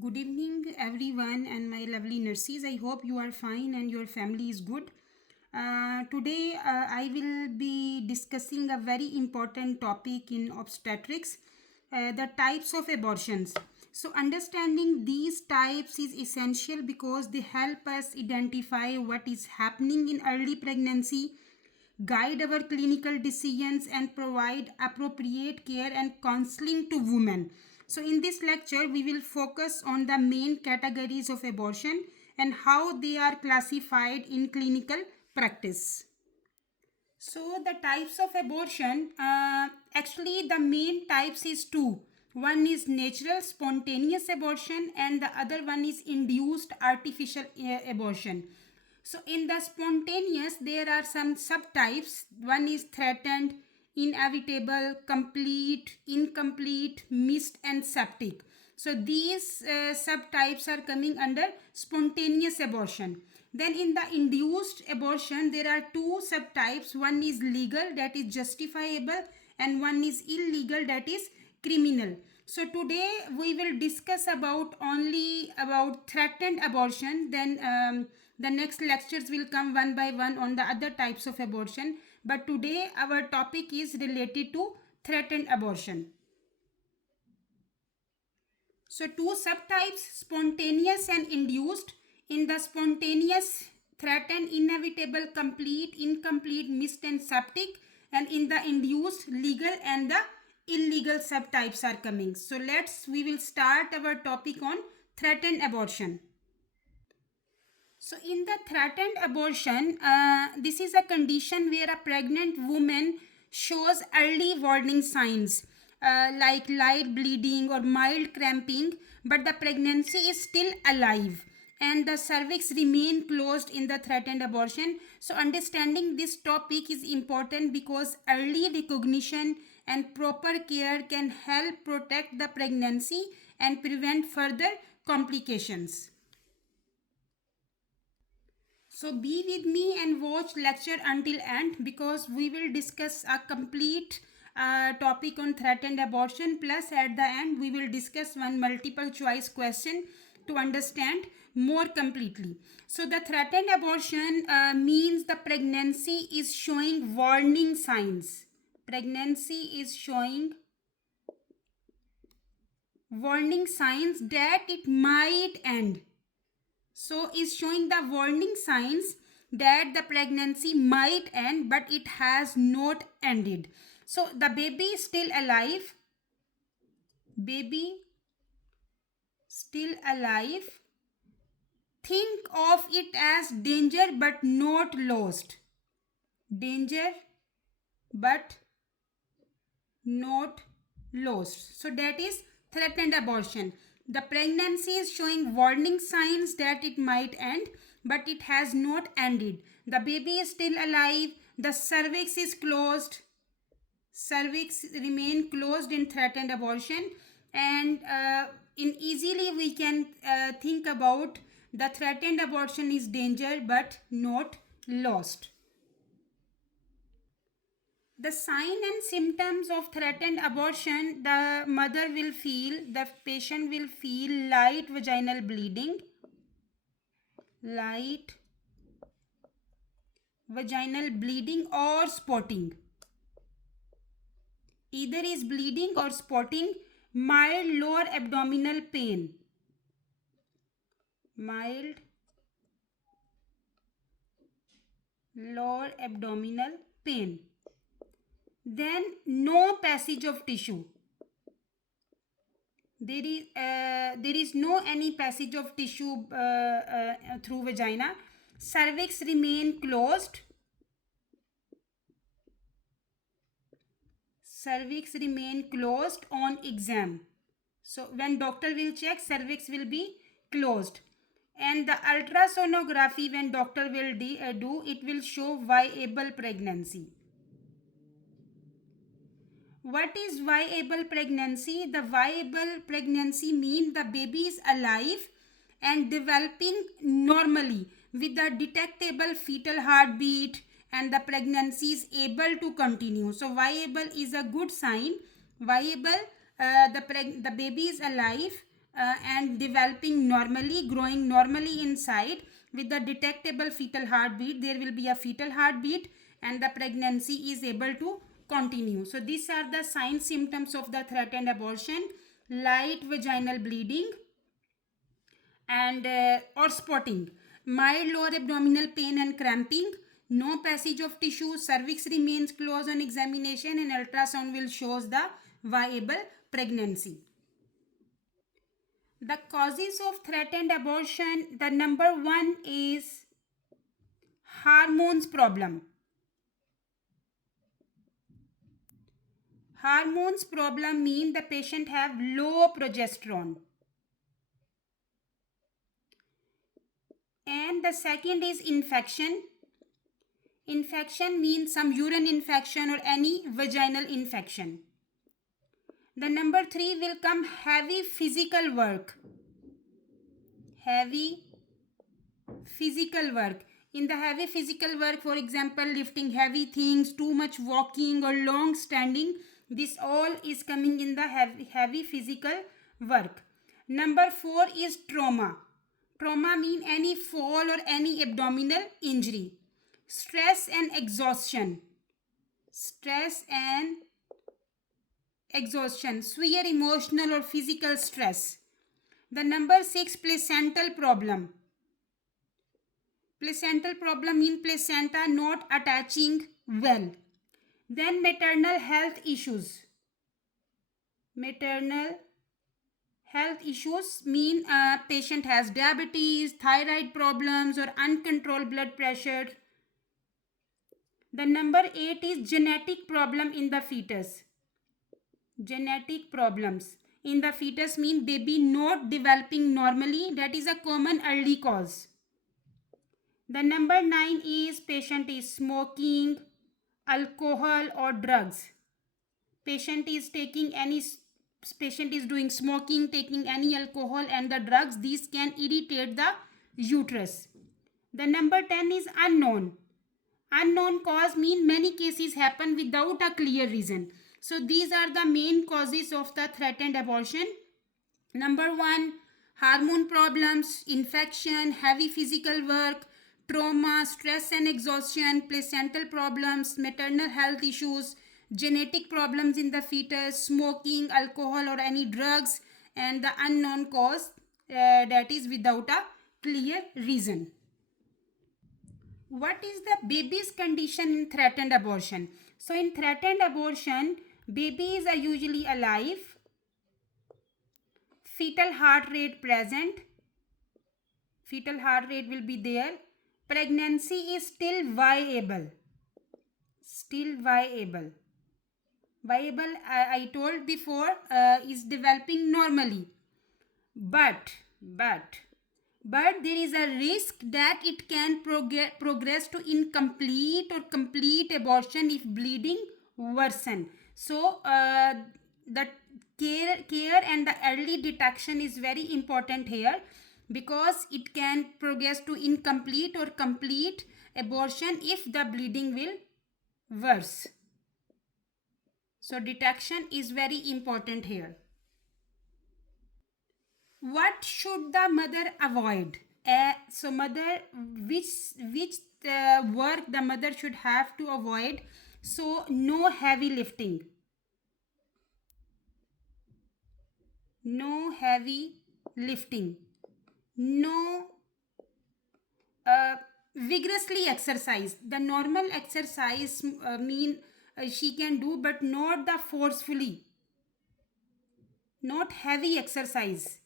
Good evening, everyone, and my lovely nurses. I hope you are fine and your family is good. Today, I will be discussing a very important topic in obstetrics, the types of abortions. So, understanding these types is essential because they help us identify what is happening in early pregnancy, guide our clinical decisions, and provide appropriate care and counseling to women. So, in this lecture, we will focus on the main categories of abortion and how they are classified in clinical practice. So, the types of abortion, actually, the main types is two. One is natural spontaneous abortion, and the other one is induced artificial abortion. So, in the spontaneous, there are some subtypes. One is threatened, inevitable, complete, incomplete, missed, and septic. So, these subtypes are coming under spontaneous abortion. Then, in the induced abortion, there are two subtypes. One is legal, that is justifiable, and one is illegal, that is criminal. So today we will discuss about only about threatened abortion. Then the next lectures will come one by one on the other types of abortion. But today our topic is related to threatened abortion. So two subtypes, spontaneous and induced. In the spontaneous, threatened, inevitable, complete, incomplete, missed, and septic. And in the induced, legal and the illegal subtypes are coming. So we will start our topic on threatened abortion. So in the threatened abortion, this is a condition where a pregnant woman shows early warning signs like light bleeding or mild cramping, but the pregnancy is still alive and the cervix remain closed in the threatened abortion. So understanding this topic is important because early recognition and proper care can help protect the pregnancy and prevent further complications. So be with me and watch lecture until end because we will discuss a complete topic on threatened abortion, plus at the end we will discuss one multiple choice question to understand more completely. So the threatened abortion means the pregnancy is showing warning signs. Pregnancy is showing warning signs that it might end. So is showing the warning signs that the pregnancy might end, but it has not ended. So the baby is still alive. Baby still alive. Think of it as danger but not lost. Danger but not lost. So that is threatened abortion. The pregnancy is showing warning signs that it might end, but it has not ended. The baby is still alive. The cervix is closed. Cervix remain closed in threatened abortion, and in easily we can think about the threatened abortion is danger but not lost. The sign and symptoms of threatened abortion, the mother will feel, the patient will feel light vaginal bleeding, light vaginal bleeding or spotting. Either is bleeding or spotting, mild lower abdominal pain, mild lower abdominal pain. Then no passage of tissue. There is no any passage of tissue through vagina. Cervix remain closed. Cervix remain closed on exam. So when doctor will check, cervix will be closed. And the ultrasonography when doctor will do, it will show viable pregnancy. What is viable pregnancy? The viable pregnancy means the baby is alive and developing normally with the detectable fetal heartbeat and the pregnancy is able to continue. So viable is a good sign. Viable, the baby is alive and developing normally, growing normally inside with the detectable fetal heartbeat. There will be a fetal heartbeat and the pregnancy is able to continue. So these are the signs, symptoms of the threatened abortion: light vaginal bleeding and or spotting, mild lower abdominal pain and cramping, no passage of tissue, cervix remains closed on examination, and ultrasound will shows the viable pregnancy. The causes of threatened abortion, the number one is hormones problem. Hormones problem mean the patient have low progesterone. And the second is infection. Infection means some urine infection or any vaginal infection. The number three will come heavy physical work. Heavy physical work. In the heavy physical work, for example, lifting heavy things, too much walking or long standing, this all is coming in the heavy physical work. Number four is trauma. Trauma means any fall or any abdominal injury. Stress and exhaustion. Stress and exhaustion, severe emotional or physical stress. The number six, placental problem. Placental problem means placenta not attaching well. Then maternal health issues. Maternal health issues mean patient has diabetes, thyroid problems or uncontrolled blood pressure. The number eight is genetic problem in the fetus. Genetic problems in the fetus mean baby not developing normally. That is a common early cause. The number nine is patient is smoking, alcohol or drugs. Patient is doing smoking, taking any alcohol and the drugs. These can irritate the uterus. The number 10 is unknown. Unknown cause mean many cases happen without a clear reason. So these are the main causes of the threatened abortion. Number one, hormone problems, infection, heavy physical work, trauma, stress and exhaustion, placental problems, maternal health issues, genetic problems in the fetus, smoking, alcohol or any drugs, and the unknown cause that is without a clear reason. What is the baby's condition in threatened abortion? So in threatened abortion, babies are usually alive, fetal heart rate present, fetal heart rate will be there, pregnancy is still viable. Viable, I told before, is developing normally. But there is a risk that it can progress to incomplete or complete abortion if bleeding worsen. So the care and the early detection is very important here, because it can progress to incomplete or complete abortion if the bleeding will worse. So detection is very important here. What should the mother avoid? So mother, which work the mother should have to avoid? So no heavy lifting, no heavy lifting, no vigorously exercise. The normal exercise mean she can do, but not the forcefully, not heavy exercise.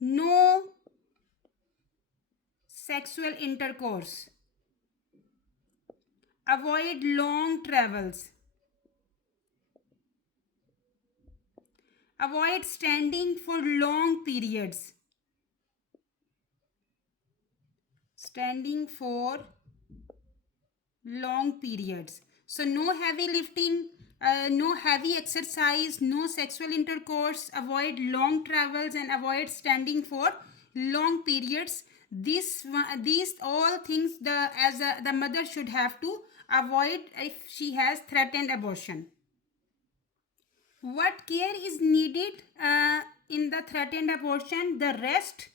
No sexual intercourse. Avoid long travels. Avoid standing for long periods. Standing for long periods. So no heavy lifting, no heavy exercise, no sexual intercourse, avoid long travels and avoid standing for long periods. These all things the mother should have to avoid if she has threatened abortion. What care is needed in the threatened abortion, the rest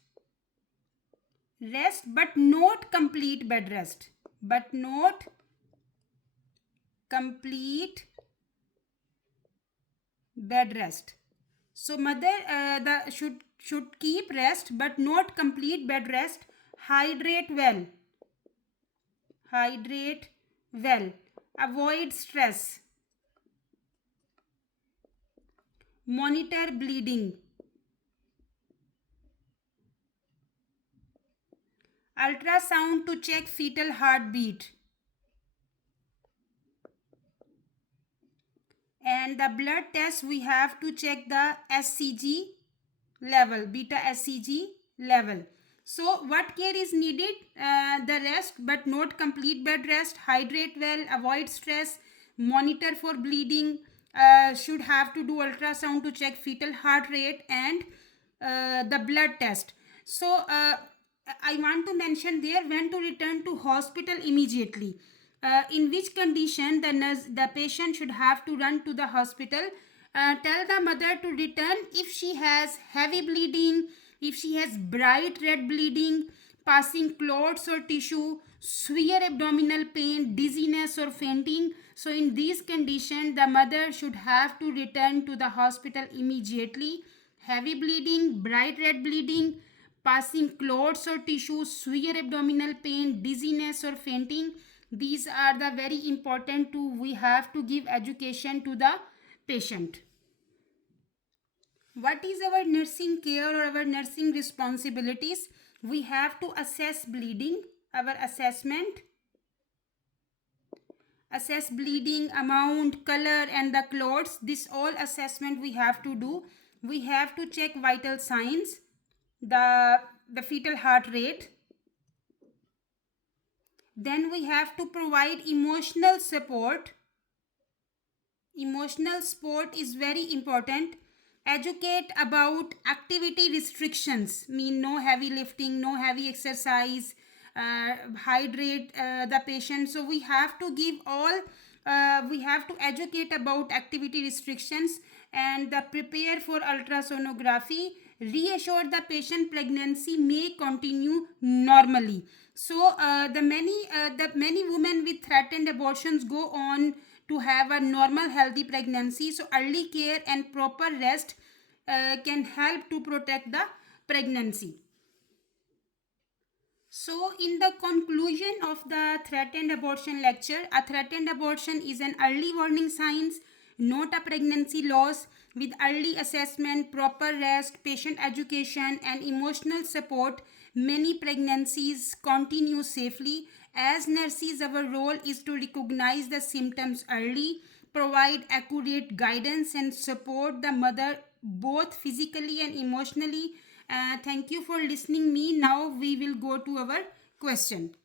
but not complete bed rest, but not complete bed rest. So mother the should keep rest but not complete bed rest. Hydrate well, hydrate well, avoid stress, monitor bleeding, ultrasound to check fetal heartbeat, and the blood test we have to check the SCG level, beta SCG level. So what care is needed? The rest but not complete bed rest, hydrate well, avoid stress, monitor for bleeding, should have to do ultrasound to check fetal heart rate, and the blood test. So I want to mention there when to return to hospital immediately. In which condition the patient should have to run to the hospital. Tell the mother to return if she has heavy bleeding, if she has bright red bleeding, passing clots or tissue, severe abdominal pain, dizziness or fainting. So in these conditions, the mother should have to return to the hospital immediately. Heavy bleeding, bright red bleeding, passing clots or tissue, severe abdominal pain, dizziness or fainting. These are the very important we have to give education to the patient. What is our nursing care or our nursing responsibilities? We have to assess bleeding, our assessment, assess bleeding amount, color and the clots. This all assessment we have to do. We have to check vital signs, the fetal heart rate. Then we have to provide emotional support. Emotional support is very important. Educate about activity restrictions, mean no heavy lifting, no heavy exercise, hydrate the patient. So we have to give all, we have to educate about activity restrictions and prepare for ultrasonography. Reassure the patient pregnancy may continue normally. So the many women with threatened abortions go on to have a normal healthy pregnancy. So early care and proper rest can help to protect the pregnancy. So in the conclusion of the threatened abortion lecture, a threatened abortion is an early warning signs, not a pregnancy loss. With early assessment, proper rest, patient education and emotional support, many pregnancies continue safely. As nurses, our role is to recognize the symptoms early, provide accurate guidance and support the mother both physically and emotionally. Thank you for listening me. Now we will go to our question.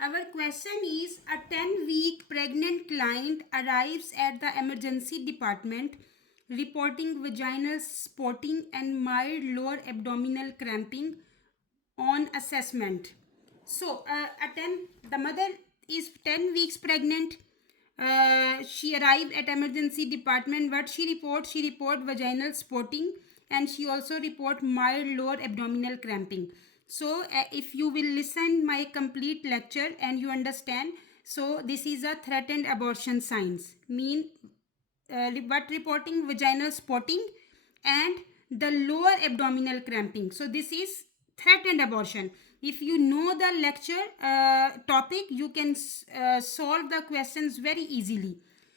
Our question is, a 10-week pregnant client arrives at the emergency department reporting vaginal spotting and mild lower abdominal cramping on assessment. So the mother is 10 weeks pregnant. She arrived at emergency department. What she report? She report vaginal spotting and she also report mild lower abdominal cramping. So if you will listen my complete lecture and you understand, so this is a threatened abortion signs, mean but reporting vaginal spotting and the lower abdominal cramping. So this is threatened abortion. If you know the lecture topic, you can solve the questions very easily.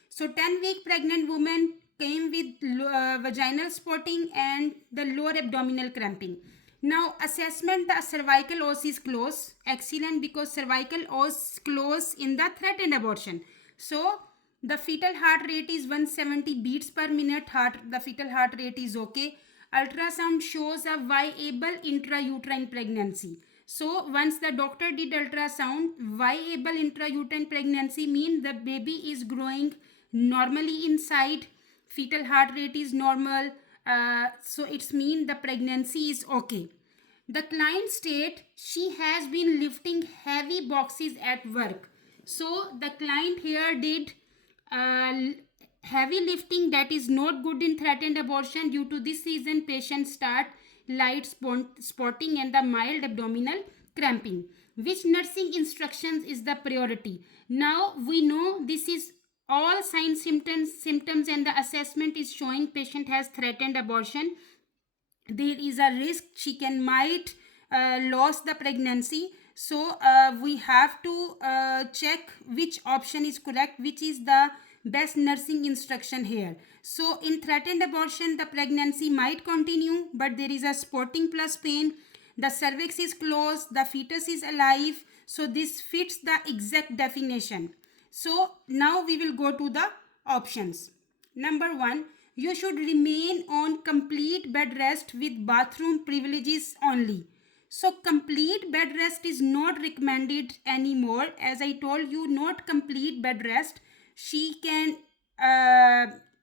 So 10-week pregnant woman came with vaginal spotting and the lower abdominal cramping. Now assessment, the cervical os is close. Excellent, because cervical os close in the threatened abortion. So the fetal heart rate is 170 beats per minute. The fetal heart rate is okay. Ultrasound shows a viable intrauterine pregnancy. So once the doctor did ultrasound, viable intrauterine pregnancy means the baby is growing normally inside. Fetal heart rate is normal. So it's mean the pregnancy is okay. The client state she has been lifting heavy boxes at work. So the client here did heavy lifting that is not good in threatened abortion. Due to this reason, patients start light spotting and the mild abdominal cramping. Which nursing instructions is the priority? Now we know this is all signs, symptoms and the assessment is showing patient has threatened abortion. There is a risk she can might lose the pregnancy. So we have to check which option is correct, which is the best nursing instruction here. So in threatened abortion, the pregnancy might continue, but there is a spotting plus pain, the cervix is closed, the fetus is alive. So this fits the exact definition. So now we will go to the options. Number 1, you should remain on complete bed rest with bathroom privileges only. So complete bed rest is not recommended anymore. As I told you, not complete bed rest. She can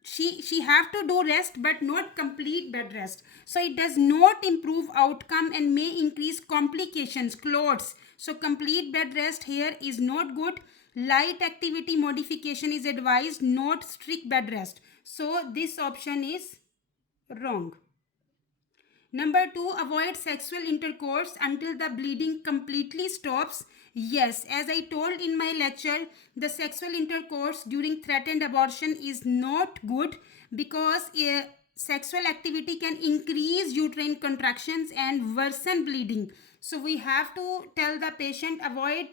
she have to do rest but not complete bed rest. So it does not improve outcome and may increase complications, clots. So complete bed rest here is not good. Light activity modification is advised, not strict bed rest. So this option is wrong. Number 2, avoid sexual intercourse until the bleeding completely stops. Yes, as I told in my lecture, the sexual intercourse during threatened abortion is not good because sexual activity can increase uterine contractions and worsen bleeding. So we have to tell the patient avoid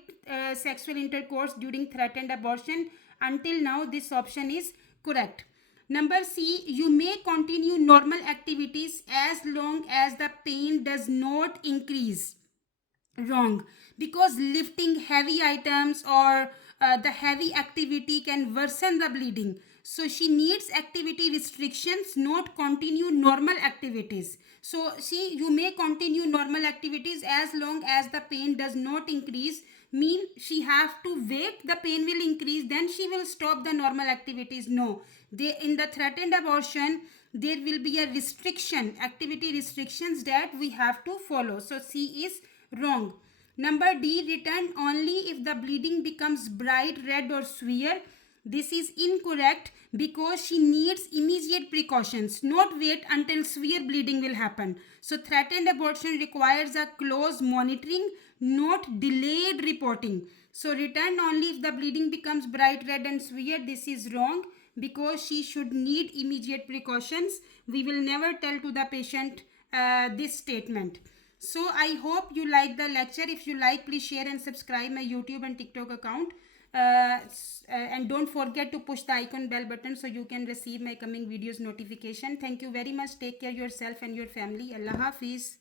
sexual intercourse during threatened abortion. Until now, this option is correct. Number C, you may continue normal activities as long as the pain does not increase. Wrong, because lifting heavy items or the heavy activity can worsen the bleeding. So she needs activity restrictions, not continue normal activities. So see, you may continue normal activities as long as the pain does not increase. Mean she have to wait the pain will increase, then she will stop the normal activities. No, they in the threatened abortion there will be a restriction, activity restrictions that we have to follow. So C is wrong. Number D, return only if the bleeding becomes bright red or severe. This is incorrect because she needs immediate precautions, not wait until severe bleeding will happen. So threatened abortion requires a close monitoring, not delayed reporting. So return only if the bleeding becomes bright red and severe. This is wrong because she should need immediate precautions. We will never tell to the patient this statement. So I hope you like the lecture. If you like, please share and subscribe my YouTube and TikTok account. And don't forget to push the icon bell button so you can receive my coming videos notification. Thank you very much. Take care of yourself and your family. Allah Hafiz.